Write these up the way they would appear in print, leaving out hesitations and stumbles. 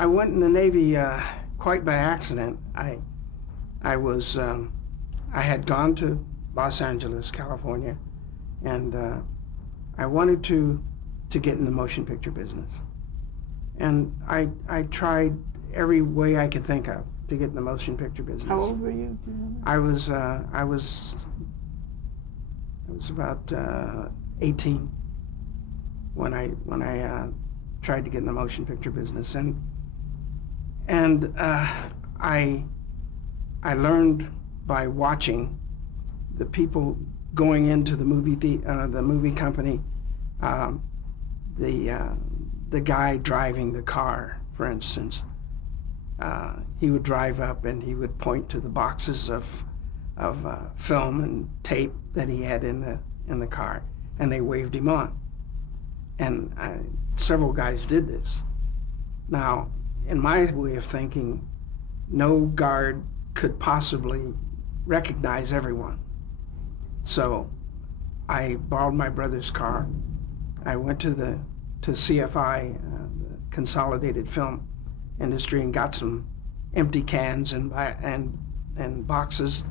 I went in the Navy quite by accident. I had gone to Los Angeles, California, and I wanted to get in the motion picture business. And I tried every way I could think of to get in the motion picture business. How old were you? I was about 18 when I tried to get in the motion picture business, and I learned by watching the people going into the movie company, the guy driving the car, for instance. He would drive up and he would point to the boxes of film and tape that he had in the car, and they waved him on. And several guys did this. Now, in my way of thinking, no guard could possibly recognize everyone. So I borrowed my brother's car. I went to CFI, the Consolidated Film Industry, and got some empty cans and boxes,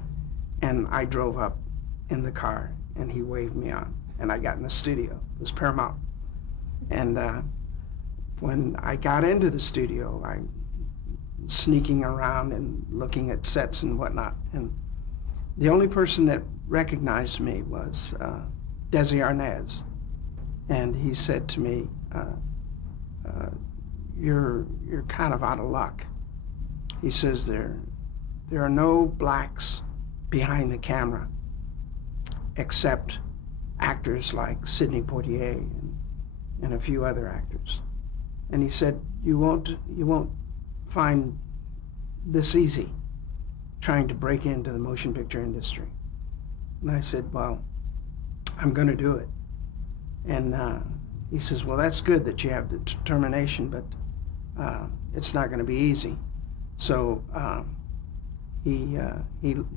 and I drove up in the car, and he waved me on, and I got in the studio. It was Paramount. And when I got into the studio, I was sneaking around and looking at sets and whatnot, and the only person that recognized me was Desi Arnaz, and he said to me, you're kind of out of luck. He says there are no blacks behind the camera except actors like Sidney Poitier and a few other actors. And he said, you won't find this easy trying to break into the motion picture industry. And I said, well, I'm going to do it. And he says, well, that's good that you have the determination, but it's not going to be easy. So he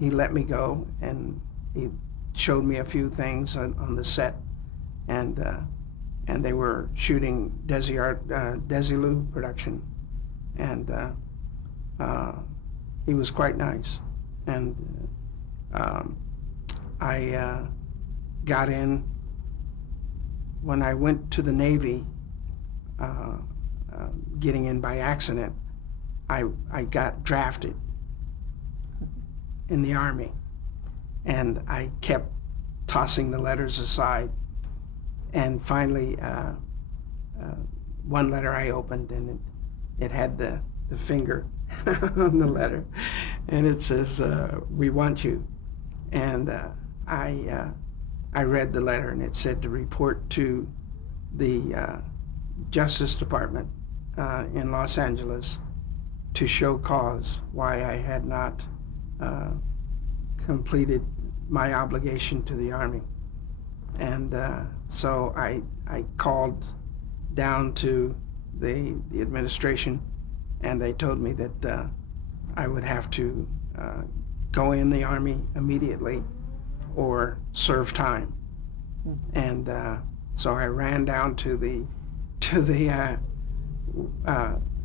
let me go, and he showed me a few things on the set, and they were shooting Desilu production, and he was quite nice. And I got in. When I went to the Navy, getting in by accident, I got drafted in the Army, and I kept tossing the letters aside, and finally one letter I opened, and it had the finger on the letter, and it says, we want you. And I read the letter, and it said to report to the Justice Department in Los Angeles to show cause why I had not completed my obligation to the Army. And so I called down to the administration, and they told me that I would have to go in the Army immediately or serve time. And so I ran down to the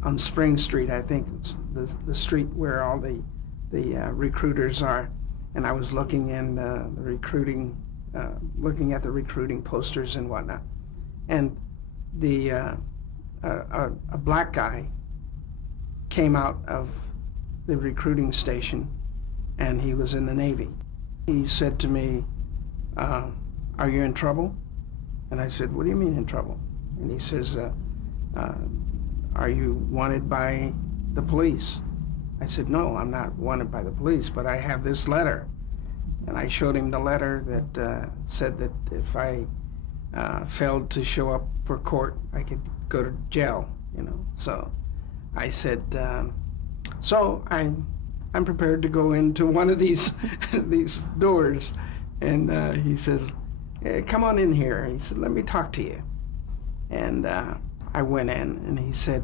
on Spring Street, I think it's the street where all the recruiters are, and I was looking in the recruiting, looking at the recruiting posters and whatnot, and a black guy came out of the recruiting station, and he was in the Navy. He said to me, are you in trouble? And I said, what do you mean in trouble? And he says, are you wanted by the police? I said, no, I'm not wanted by the police, but I have this letter. And I showed him the letter that said that if I failed to show up for court, I could go to jail, you know. So I said, so I'm prepared to go into one of these these doors. And he says, hey, come on in here. He said, let me talk to you. And I went in, and he said,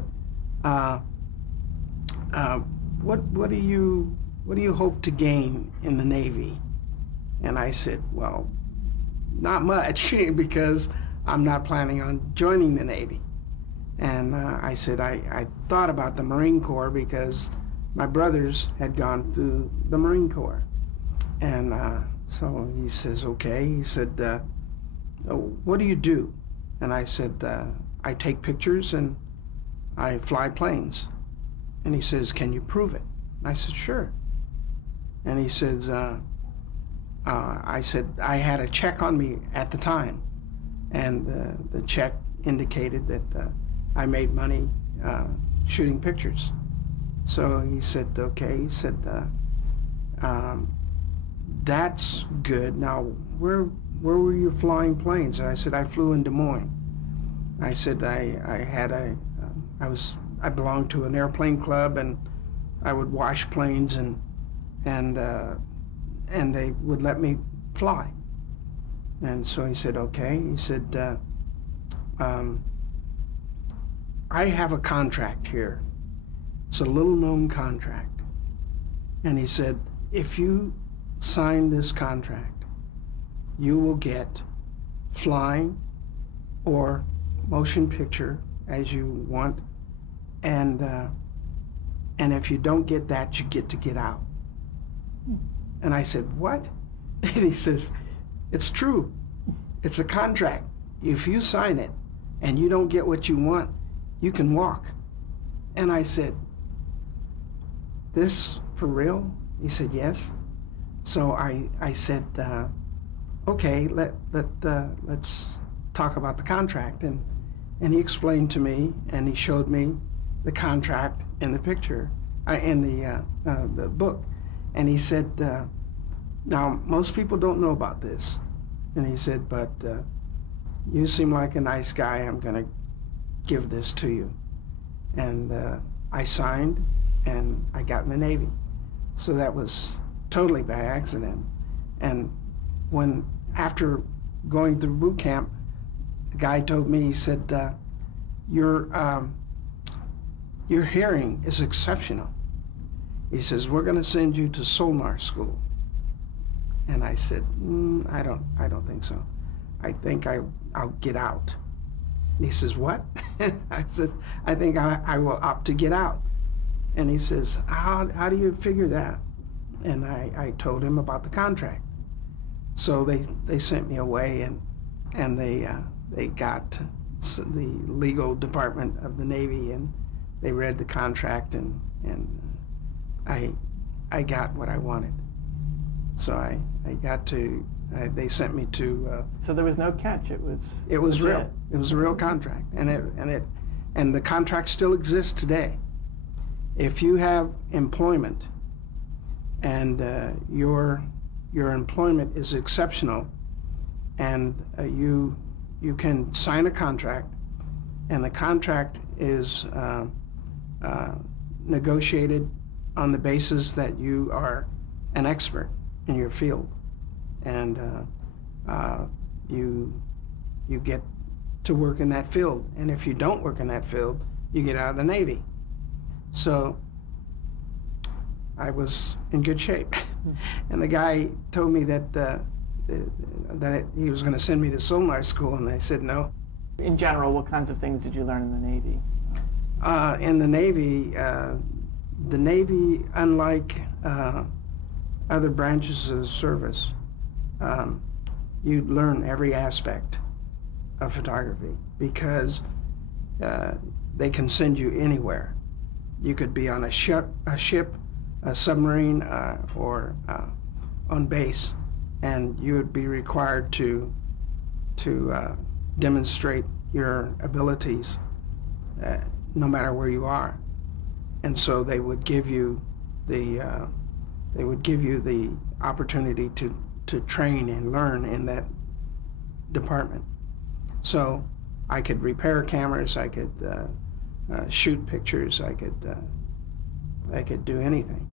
what do you hope to gain in the Navy? And I said, well, not much, because I'm not planning on joining the Navy. And I said, I thought about the Marine Corps because my brothers had gone through the Marine Corps. And so he says, okay. He said, oh, what do you do? And I said, I take pictures and I fly planes. And he says, can you prove it? And I said, sure. And he says, I said, I had a check on me at the time. And the check indicated that I made money shooting pictures. So he said, okay. He said, that's good. Now, where were you flying planes? And I said, I flew in Des Moines. I said, I belonged to an airplane club, and I would wash planes, and they would let me fly. And so he said, okay. He said, I have a contract here. It's a little-known contract. And he said, if you sign this contract, you will get flying or motion picture as you want, and if you don't get that, you get to get out. And I said, what? And he says, it's true. It's a contract. If you sign it and you don't get what you want, you can walk. And I said, this for real? He said, yes. So I said, okay, let's talk about the contract. And he explained to me, and he showed me the contract in the picture, in the book. And he said, now, most people don't know about this. And he said, but you seem like a nice guy. I'm going to give this to you. And I signed, and I got in the Navy. So that was totally by accident. And after going through boot camp, the guy told me, he said, your hearing is exceptional. He says, we're going to send you to sonar school. And I said, I don't think so. I think I'll get out. And he says, what? I said, I think I will opt to get out. And he says, how do you figure that? And I told him about the contract. So they sent me away, and they got the legal department of the Navy, and they read the contract, and I got what I wanted. So I got to, they sent me to. So there was no catch. It was legit. Real. It was a real contract, and the contract still exists today. If you have employment, and your employment is exceptional, and you can sign a contract, and the contract is negotiated on the basis that you are an expert in your field, and you get to work in that field. And if you don't work in that field, you get out of the Navy. So I was in good shape. And the guy told me that he was going to send me to sonar school, and I said no. In general, what kinds of things did you learn in the Navy? In the Navy, unlike other branches of the service, you learn every aspect of photography, because they can send you anywhere. You could be on a ship, a submarine, or on base, and you would be required to demonstrate your abilities no matter where you are. And so they would give you the opportunity to train and learn in that department. So I could repair cameras, I could shoot pictures, I could do anything.